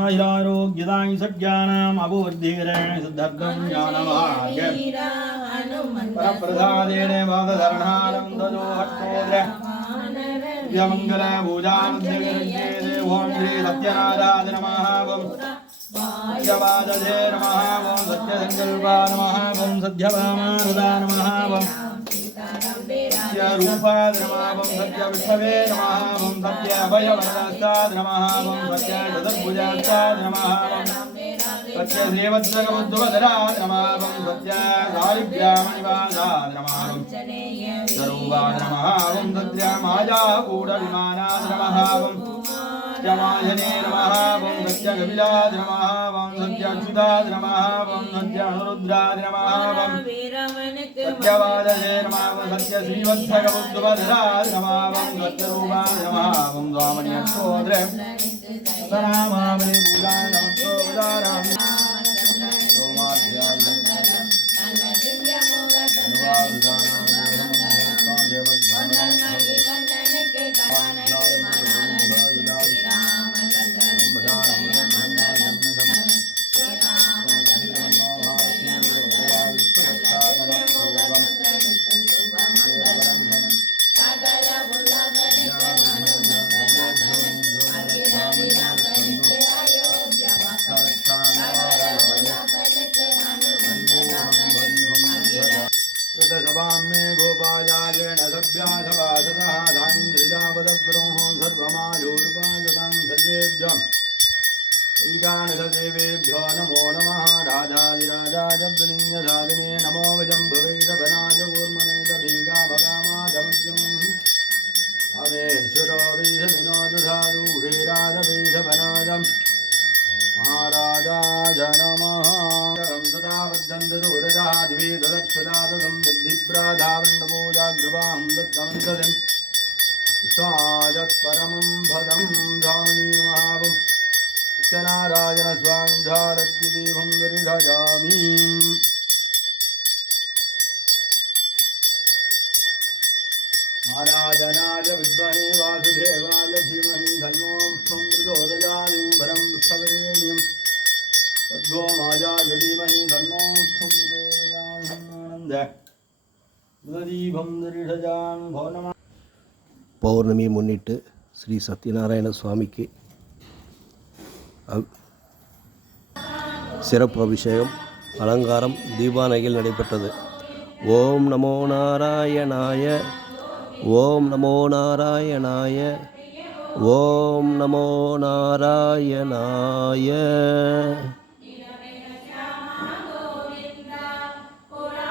ஆயுதாரோக்கியதாய் சத்யானாம் அபூர்த்தீரேண சித்தர்க்கம் ஞானவாய பரப்பிரசாதேன பாததரணாலம் ததோ ஹட்டோத்ர மங்கள பூஜாம் ஓம் ஸ்ரீ சத்யநாராஜ सत्यवादधे नमः ॐ सत्यसङ्कल्पा नमः ॐ सत्यभामारुदा नमः ॐ सत्यरूपाद नमः ॐ सत्यविष्णवे नमः ॐ सत्यभयवरदास्ताद नमः ॐ सत्यचतुर्भुजास्ताद नमः ॐ सत्यश्रीवत्सकमुद्भवधराद नमः ॐ सत्यदारिद्र्यामणिवादाद नमः ॐ स्वरूपाद नमः ॐ सत्यमायाकूटविमानाद नमः ॐ सत्यमायने नमः ॐ सत्यकपिलाद नमः ॐ सत्यच्युताद नमः ॐ सत्यनुरुद्राद नमः ॐ सत्यवादये नमः सत्य श्रीवत्सकबुद्धवधराज नमः सत्यरूपाय नमः स्वामणि अक्षोद्र सनामामि राजादिराजाय प्रणीयसाधने नमो विजम्भवेदभनाय कूर्मणे च भिङ्गाभगामादमज्यम् अमेश्वरो वेशविनोदसाधु हेराजवेशवनादम् महाराजाय नमः सदा वद्दन्तदूरजः द्विवेदरक्षदादसं बुद्धिप्राधावण्डभोजाग्रवाहं दत्तं सदम् स्वादत्परमं फलं धामिनी महावं सत्यनारायणस्वामिं धारत्यदेवं दरिढजामि பௌர்ணமி முன்னிட்டு ஸ்ரீ சத்யநாராயண சுவாமிக்கு சிறப்பு அபிஷேகம் அலங்காரம் தீபானையில் நடைபெற்றது. ஓம் நமோ நாராயணாய ஓம் நமோ நாராயணாய ஓம் நமோ நாராயணாய.